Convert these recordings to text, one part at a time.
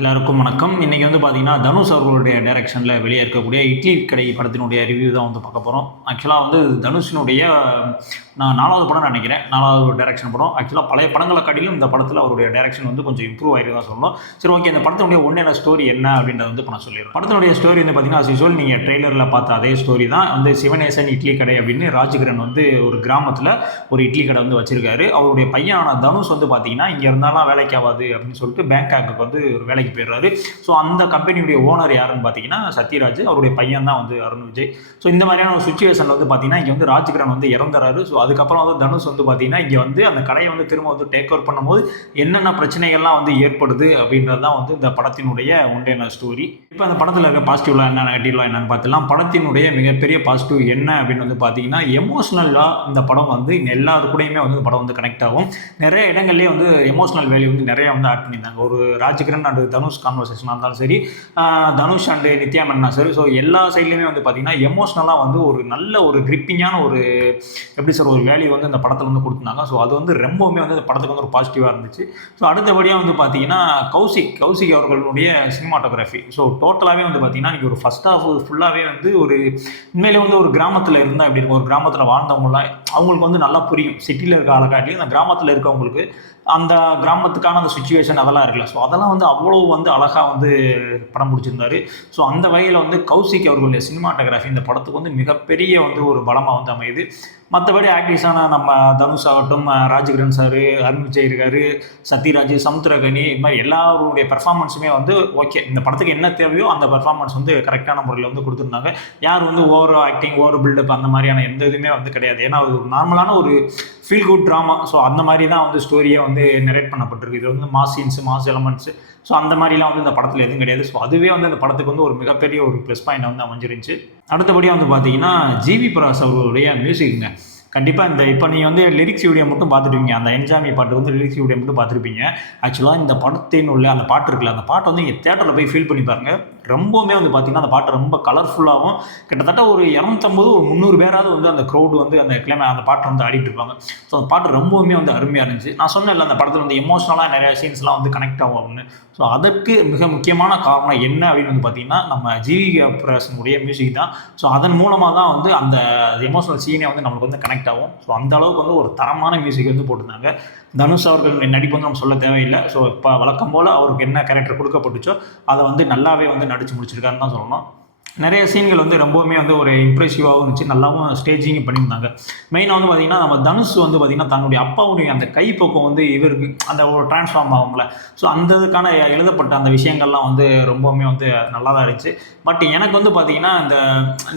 எல்லாருக்கும் வணக்கம். இன்றைக்கி வந்து பார்த்தீங்கன்னா, தனுஷ் அவர்களுடைய டைரக்ஷனில் வெளியே இருக்கக்கூடிய இட்லி கடை படத்தினுடைய ரிவ்யூ தான் வந்து பார்க்க போகிறோம். ஆக்சுவலாக வந்து தனுஷினுடைய நான் 4வது படம் நினைக்கிறேன். 4வது டைரக்ஷன் படம். ஆக்சுவலாக பழைய படங்களை காட்டிலும் இந்த படத்தில் அவருடைய டைரக்ஷன் வந்து கொஞ்சம் இம்ப்ரூவ் ஆகிருக்கு தான் சொல்லணும். சரி, ஓகே. இந்த படத்தினுடைய ஒன்றான ஸ்டோரி என்ன அப்படின்றத வந்து இப்போ நான் சொல்லிடுறேன். படத்தினுடைய ஸ்டோரி வந்து பார்த்தீங்கன்னா, யூசுவல் நீங்கள் ட்ரெய்லரில் பார்த்த அதே ஸ்டோரி தான். வந்து சிவனேசன் இட்லி கடை அப்படின்னு ராஜகிரண் வந்து ஒரு கிராமத்தில் ஒரு இட்லி கடை வந்து வச்சிருக்காரு. அவருடைய பையனான தனுஷ் வந்து பார்த்தீங்கன்னா, இங்கே இருந்தாலும் வேலைக்கு ஆகாது அப்படின்னு சொல்லிட்டு பேங்காக்கு வந்து ஒரு வேலைக்கு போயிடுறாரு. ஸோ அந்த கம்பெனியுடைய ஓனர் யாருன்னு பார்த்தீங்கன்னா சத்யராஜ், அவருடைய பையன் தான் வந்து அருண் விஜய். ஸோ இந்த மாதிரியான ஒரு சுச்சுவேஷனில் வந்து பார்த்தீங்கன்னா இங்கே வந்து ராஜ்கிரண் வந்து இறந்துறாரு. ஸோ அதுக்கப்புறம் வந்து தனுஷ் வந்து பார்த்தீங்கன்னா இங்கே வந்து அந்த கடையை வந்து திரும்ப வந்து டேக் ஓவர் பண்ணும்போது என்னென்ன பிரச்சனைகள்லாம் வந்து ஏற்படுது அப்படின்றது தான் வந்து இந்த படத்தினுடைய ஒன்றான ஸ்டோரி. இப்போ அந்த படத்தில் இருக்க பாசிட்டிவ்லாம் என்ன, நெகட்டிவ்லாம் என்னன்னு பார்த்துலாம். படத்தினுடைய மிகப்பெரிய பாசிட்டிவ் என்ன அப்படின்னு வந்து பார்த்தீங்கன்னா, எமோஷ்னலாக இந்த படம் வந்து எல்லாரு கூடயுமே வந்து இந்த படம் வந்து கனெக்ட் ஆகும். நிறைய இடங்கள்லேயே வந்து எமோஷனல் வேல்யூ வந்து நிறைய வந்து ஆட் பண்ணியிருந்தாங்க. ஒரு ராஜ்கிரண் அண்ட் தனுஷ் கான்வர்சேஷனாக இருந்தாலும் சரி, தனுஷ் அண்டு நித்யா மேனனா சரி, ஸோ எல்லா சைட்லையுமே வந்து பார்த்தீங்கன்னா எமோஷ்னலாக வந்து ஒரு நல்ல ஒரு கிரிப்பிங்கான ஒரு எப்படி சொல்ற ஒரு வேல்யூ வந்து இந்த படத்தில் வந்து கொடுத்துருந்தாங்க. ஸோ அது வந்து ரொம்பவுமே வந்து இந்த படத்துக்கு வந்து ஒரு பாசிட்டிவாக இருந்துச்சு. ஸோ அடுத்தபடியாக வந்து பார்த்தீங்கன்னா கௌசிக் அவர்களுடைய சினிமாட்டோகிராஃபி. ஸோ டோட்டலாகவே வந்து பார்த்தீங்கன்னா இன்றைக்கி ஒரு ஃபஸ்ட் ஹாஃப் ஃபுல்லாகவே வந்து ஒரு உண்மையிலே வந்து ஒரு கிராமத்தில் இருந்தால் எப்படி இருக்கும், ஒரு கிராமத்தில் வாழ்ந்தவங்களாம் அவங்களுக்கு வந்து நல்லா புரியும். சிட்டியில் இருக்க ஆளுக்காட்டியும் இந்த கிராமத்தில் இருக்கவங்களுக்கு அந்த கிராமத்துக்கான அந்த சுச்சுவேஷன் அதெல்லாம் இருக்குல்ல. ஸோ அதெல்லாம் வந்து அவ்வளோ வந்து அழகாக வந்து படம் பிடிச்சிருந்தாரு. ஸோ அந்த வகையில் வந்து கௌசிக் அவர்களுடைய சினிமாட்டோகிராஃபி இந்த படத்துக்கு வந்து மிகப்பெரிய வந்து ஒரு பலமாக வந்து அமையுது. மற்றபடி ஆக்டிவ்ஸான நம்ம தனுஷ் ஆகட்டும், ராஜகிரண் சார், அருண் விஜய் இருக்கார், சத்யராஜ், சமுத்திரகனி, இது மாதிரி எல்லாருடைய பெர்ஃபார்மன்ஸுமே வந்து ஓகே. இந்த படத்துக்கு என்ன தேவையோ அந்த பெர்ஃபார்மன்ஸ் வந்து கரெக்டான முறையில் வந்து கொடுத்துருந்தாங்க. யார் வந்து ஓவர் ஆக்டிங், ஓவர் பில்டப் அந்த மாதிரியான எந்த இதுவுமே வந்து கிடையாது. ஏன்னா அது ஒரு நார்மலான ஒரு ஃபீல் குட் ட்ராமா. ஸோ அந்த மாதிரி தான் வந்து ஸ்டோரியை வந்து நரேட் பண்ணப்பட்டிருக்கு. இது வந்து mass scenes, mass elements, so அந்த மாதிரிலாம் வந்து இந்த படத்தில் எதுவும் கிடையாது. ஸோ அதுவே வந்து அந்த படத்துக்கு வந்து ஒரு மிகப்பெரிய ஒரு ப்ளஸ் பாயிண்ட் வந்து அமைஞ்சிருந்துச்சு. அடுத்தபடியாக வந்து பார்த்தீங்கன்னா ஜிவி பிரகாஷ் அவர்களுடைய மியூசிக்குங்க. கண்டிப்பாக இந்த இப்போ நீங்கள் வந்து லிரிக்ஸ் வீடியோ மட்டும் பார்த்துருப்பீங்க. அந்த என்ஜாமி பாட்டு வந்து லிரிக்ஸ் வீடியோ மட்டும் பார்த்துருப்பீங்க. ஆக்சுவலாக இந்த படத்தின் உள்ள அந்த பாட்டு இருக்குல்ல, அந்த பாட்டை வந்து நீங்கள் தேட்டரில் போய் ஃபீல் பண்ணி பாருங்கள். ரொம்பவுமே வந்து பார்த்தீங்கன்னா அந்த பாட்டு ரொம்ப கலர்ஃபுல்லாகவும் கிட்டத்தட்ட ஒரு 250 ஒரு 300 பேராவது வந்து அந்த க்ரௌடு வந்து அந்த பாட்டை வந்து ஆடிட்டு இருப்பாங்க. ஸோ அந்த பாட்டு ரொம்பவுமே வந்து அருமையாக இருந்துச்சு. நான் சொன்னேன்ல அந்த படத்தில் வந்து எமோஷனலாக நிறைய சீன்ஸ்லாம் வந்து கனெக்ட் ஆகும் அப்படின்னு. ஸோ அதற்கு மிக முக்கியமான காரணம் என்ன அப்படின்னு வந்து பார்த்தீங்கன்னா நம்ம ஜிவி பிரகாஷனுடைய மியூசிக் தான். ஸோ அதன் மூலமாக தான் வந்து அந்த எமோஷனல் சீனே வந்து நம்மளுக்கு வந்து கனெக்ட் ஆகும். ஸோ அந்த அளவுக்கு வந்து ஒரு தரமான மியூசிக் வந்து போட்டிருந்தாங்க. தனுஷ் அவர்கள் நடிப்பு வந்து நம்ம சொல்ல தேவையில்லை. ஸோ இப்போ வழக்கம் போல் அவருக்கு என்ன கேரக்டர் கொடுக்கப்பட்டுச்சோ அதை வந்து நல்லாவே வந்து நடித்து முடிச்சிருக்காருன்னு தான் சொல்லணும். நிறைய சீன்கள் வந்து ரொம்பவுமே வந்து ஒரு இம்ப்ரெசிவாகவும் இருந்துச்சு. நல்லாவும் ஸ்டேஜிங் பண்ணியிருந்தாங்க. மெயினாக வந்து பார்த்திங்கன்னா நம்ம தனுஷ் வந்து பார்த்திங்கன்னா தன்னுடைய அப்பாவுடைய அந்த கைப்பக்கம் வந்து இவருக்கு அந்த ஒரு டிரான்ஸ்ஃபார்ம் ஆகும்ல. ஸோ அந்த இதுக்கான எழுதப்பட்ட அந்த விஷயங்கள்லாம் வந்து ரொம்பவுமே வந்து நல்லா தான் இருந்துச்சு. பட் எனக்கு வந்து பார்த்திங்கன்னா இந்த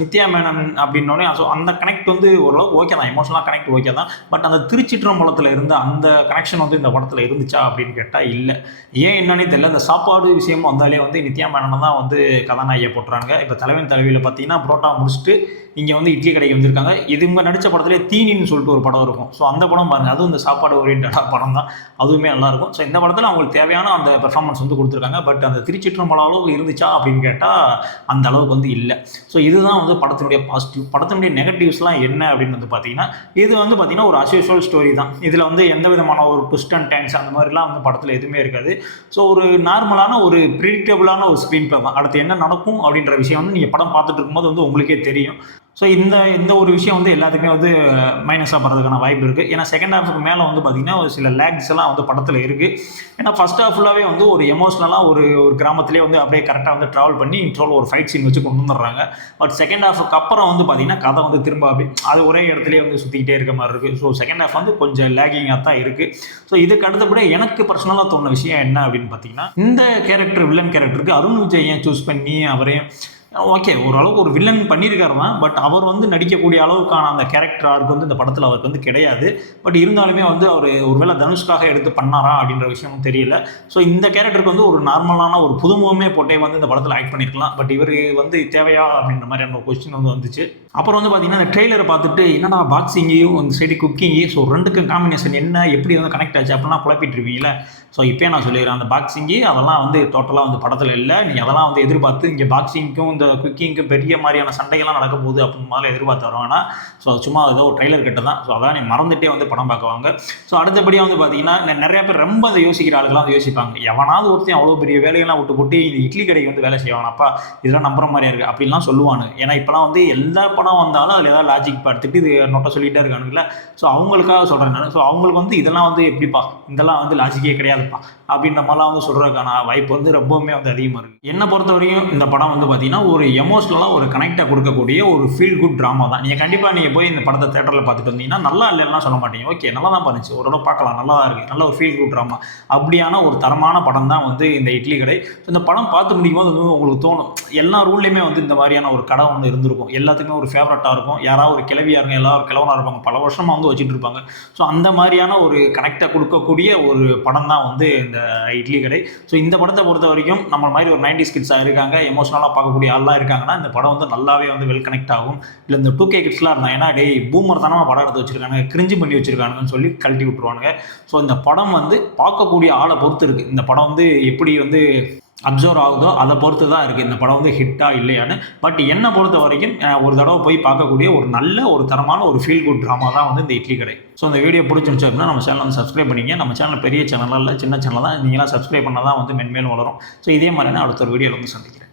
நித்யா மேனன் அப்படின்னோடனே ஸோ அந்த கனெக்ட் வந்து ஓரளவுக்கு ஓகே தான், எமோஷனலாக கனெக்ட் ஓகே தான். பட் அந்த திருச்சிற்றம்பலத்தில் இருந்த அந்த கனெக்ஷன் வந்து இந்த படத்தில் இருந்துச்சா அப்படின்னு கேட்டால் இல்லை. ஏன் என்னன்னே தெரியல. இந்த சாப்பாடு விஷயமும் வந்தாலே வந்து நித்யா மேனனை தான் வந்து கதாநாயகியை போட்டுறாங்க. இப்போ தலைவன் தலைவியில் பார்த்தீங்கன்னா புரோட்டா முடிச்சுட்டு இங்கே வந்து இட்லி கடைக்கு வந்திருக்காங்க. இது இவங்க நடித்த படத்துலேயே தீனின்னு சொல்லிட்டு ஒரு படம் இருக்கும். ஸோ அந்த படம் பாருங்கள், அதுவும் இந்த சாப்பாடு ஓரியன்டான படம் தான். அதுவுமே நல்லாயிருக்கும். ஸோ இந்த படத்தில் அவங்களுக்கு தேவையான அந்த பெர்ஃபார்மன்ஸ் வந்து கொடுத்துருக்காங்க. பட் அந்த திருச்சிற்றம்பல அளவுக்கு இருந்துச்சா அப்படின்னு கேட்டால் அந்த அளவுக்கு வந்து இல்லை. ஸோ இதுதான் வந்து படத்தினுடைய பாசிட்டிவ். படத்தினுடைய நெகட்டிவ்ஸ்லாம் என்ன அப்படின்னு வந்து பார்த்தீங்கன்னா, இது வந்து பார்த்தீங்கன்னா ஒரு அஸ்யூஷுவல் ஸ்டோரி தான். இதில் வந்து எந்த விதமான ஒரு ட்விஸ்ட் அண்ட் டர்ன்ஸ் அந்த மாதிரிலாம் வந்து படத்தில் எதுவுமே இருக்காது. ஸோ ஒரு நார்மலான ஒரு ப்ரிடிக்டபிளான ஒரு ஸ்க்ரீன் ப்ளே தான். அடுத்து என்ன நடக்கும் அப்படின்ற விஷயம் வந்து நீங்கள் படம் பார்த்துட்டு இருக்கும்போது வந்து உங்களுக்கே தெரியும். ஸோ இந்த ஒரு விஷயம் வந்து எல்லாத்துக்குமே வந்து மைனஸாக போகிறதுக்கான வாய்ப்பு இருக்குது. ஏன்னா செகண்ட் ஹாஃபுக்கு மேலே வந்து பார்த்திங்கன்னா ஒரு சில லேக்ஸ் எல்லாம் வந்து படத்தில் இருக்குது. ஏன்னா ஃபஸ்ட் ஹாஃப் ஃபுல்லாகவே வந்து ஒரு எமோஷ்னலாக ஒரு கிராமத்திலே வந்து அப்படியே கரெக்டாக வந்து ட்ராவல் பண்ணி இன்ட்ரோவில் ஒரு ஃபைட் சீன் வச்சு கொண்டு வந்துடுறாங்க. பட் செகண்ட் ஹாஃபுக்கு அப்புறம் வந்து பார்த்திங்கன்னா கதை வந்து திரும்ப அப்படி அது ஒரே இடத்துலேயே வந்து சுற்றிக்கிட்டே இருக்க மாதிரி இருக்குது. ஸோ செகண்ட் ஹாஃப் வந்து கொஞ்சம் லேகிங்காக தான் இருக்குது. ஸோ இதுக்கு அடுத்தபடி எனக்கு பர்சனலாக தோணுன விஷயம் என்ன அப்படின்னு பார்த்தீங்கன்னா, இந்த கேரக்டர் வில்லன் கேரக்டருக்கு அருண் விஜய் ஏன் சூஸ் பண்ணி அவரையும் ஓகே ஓரளவுக்கு ஒரு வில்லன் பண்ணியிருக்காரு தான். பட் அவர் வந்து நடிக்கக்கூடிய அளவுக்கான அந்த கேரக்டர் ஆர்க்கு வந்து இந்த படத்தில் அவருக்கு வந்து கிடையாது. பட் இருந்தாலுமே வந்து அவர் ஒருவேளை தனுஷ்காக எடுத்து பண்ணாரா அப்படின்ற விஷயமும் தெரியல. ஸோ இந்த கேரக்டருக்கு வந்து ஒரு நார்மலான ஒரு புதுமுகமே போட்டே வந்து இந்த படத்தில் ஆக்ட் பண்ணியிருக்கலாம். பட் இவர் வந்து தேவையா அப்படின்ற மாதிரியான ஒரு கொஸ்டின் வந்து வந்துச்சு. அப்புறம் வந்து பார்த்தீங்கன்னா இந்த ட்ரெய்லரை பார்த்துட்டு என்னடா பாக்ஸிங்கையும் அந்த சைடு குக்கிங்கையும் ஸோ ரெண்டுக்கும் காம்பினேஷன் என்ன எப்படி வந்து கனெக்ட் ஆச்சு அப்படின்னா குழப்பிட்டு இருப்பீங்களே. ஸோ இப்போயே நான் சொல்லிடுறேன், அந்த பாக்ஸிங்கு அதெல்லாம் வந்து டோட்டலாக வந்து படத்தில் இல்லை. நீ அதெல்லாம் வந்து எதிர்பார்த்து இங்கே பாக்ஸிங்க்கும் இந்த இந்த குக்கிங்க்கு பெரிய மாதிரியான சண்டைகள்லாம் நடக்க போகுது அப்படின்னு முதல்ல எதிர்பார்த்து வருவாங்கன்னா ஸோ அது சும்மா ஏதோ ஒரு ட்ரைலர் கிட்ட தான். ஸோ அதான் நீ மறந்துட்டே வந்து படம் பார்க்குவாங்க. ஸோ அடுத்தபடியாக வந்து பார்த்தீங்கன்னா நிறைய பேர் ரொம்ப அதை யோசிக்கிற ஆளுகளாம் அதை யோசிப்பாங்க, எவனாவது ஒருத்தையும் அவ்வளோ பெரிய வேலையெல்லாம் விட்டு போட்டு இந்த இட்லி கடைக்கு வந்து வேலை செய்வானப்பா, இதெல்லாம் நம்புற மாதிரியா இருக்குது அப்படின்லாம் சொல்லுவானு. ஏன்னா இப்போலாம் வந்து எல்லா படம் வந்தாலும் அதில் ஏதாவது லாஜிக் பார்த்துட்டு இது நோட்டை சொல்லிகிட்டே இருக்கானுங்களே. ஸோ அவங்களுக்காக சொல்கிறேன் நான். ஸோ அவங்களுக்கு வந்து இதெல்லாம் வந்து எப்படிப்பா, இதெல்லாம் வந்து லாஜிக்கே கிடையாதுப்பா அப்படின்ற மாதிரிலாம் வந்து சொல்கிறதுக்கான வாய்ப்பு வந்து ரொம்பவுமே வந்து அதிகமாக இருக்குது. என்னை பொறுத்த வரைக்கும் இந்த படம் வந்து பார்த்தீங்கன்னா ஒரு எமோஷ்னலாக ஒரு கனெக்டாக கொடுக்கக்கூடிய ஒரு ஃபீல் குட் ட்ராமா தான். நீங்கள் கண்டிப்பாக நீங்கள் போய் இந்த படத்தை தேட்டரில் பார்த்துட்டு வந்தீங்கன்னா நல்லா இல்லைன்னா சொல்ல மாட்டீங்க, ஓகே நல்லா தான் பண்ணுச்சு, ஓரளவு பார்க்கலாம், நல்லா தான் இருக்குது, நல்ல ஒரு ஃபீல் குட் ட்ராமா, அப்படியான ஒரு தரமான படம் தான் வந்து இந்த இட்லி கடை. ஸோ இந்த படம் பார்த்து முடிக்கும் போது வந்து உங்களுக்கு தோணும், எல்லா ரூல்லையுமே வந்து இந்த மாதிரியான ஒரு கடை ஒன்று இருந்திருக்கும், எல்லாத்துக்குமே ஒரு ஃபேவரட்டாக இருக்கும், யாராவது ஒரு கிளவியாக இருக்கும், எல்லாரும் ஒரு கிழவனாக இருப்பாங்க, பல வருஷமாக வந்து வச்சுட்டு இருப்பாங்க. ஸோ அந்த மாதிரியான ஒரு கனெக்டை கொடுக்கக்கூடிய ஒரு படம் தான் வந்து இந்த இட்லி கடை. ஸோ இந்த படத்தை பொறுத்த வரைக்கும் நம்ம மாதிரி ஒரு 90s கிட்ஸாக இருக்காங்க, எமோஷனலாக பார்க்கக்கூடிய ஆள்லாம் இருக்காங்கன்னா இந்த படம் வந்து நல்லாவே வந்து வெல் கனெக்ட் ஆகும். இல்லை இந்த 2K கிட்ஸ்லாம் இருந்தாங்க, ஏன்னா டே பூமர் தானமாக படம் எடுத்து வச்சிருக்காங்க, கிரிஞ்சு பண்ணி வச்சிருக்கானுங்கன்னு சொல்லி கழட்டி விட்டுருவானுங்க. ஸோ இந்த படம் வந்து பார்க்கக்கூடிய ஆளை பொறுத்து இருக்குது, இந்த படம் வந்து எப்படி வந்து அப்சர்வ் ஆகுதோ அதை பொறுத்து தான் இருக்குது இந்த படம் வந்து ஹிட்டா இல்லையான்னு. பட் என்னை பொறுத்த வரைக்கும் ஒரு தடவை போய் பார்க்கக்கூடிய ஒரு நல்ல ஒரு தரமான ஒரு ஃபீல் குட் ட்ராமா தான் வந்து இந்த இட்லி கடை. ஸோ இந்த வீடியோ பிடிச்சிருந்துச்சு அப்படின்னா நம்ம சேனல் வந்து சப்ஸ்கிரைப் பண்ணிங்க. நம்ம சேனல் பெரிய சேனலாக இல்லை, சின்ன சேனல் தான், நீங்களாம் சப்ஸ்கிரைப் பண்ணால் தான் வந்து மென்மேலும் வளரும். ஸோ இதே மாதிரி நான் அடுத்த ஒரு வீடியோவில் வந்து சந்திக்கிறேன்.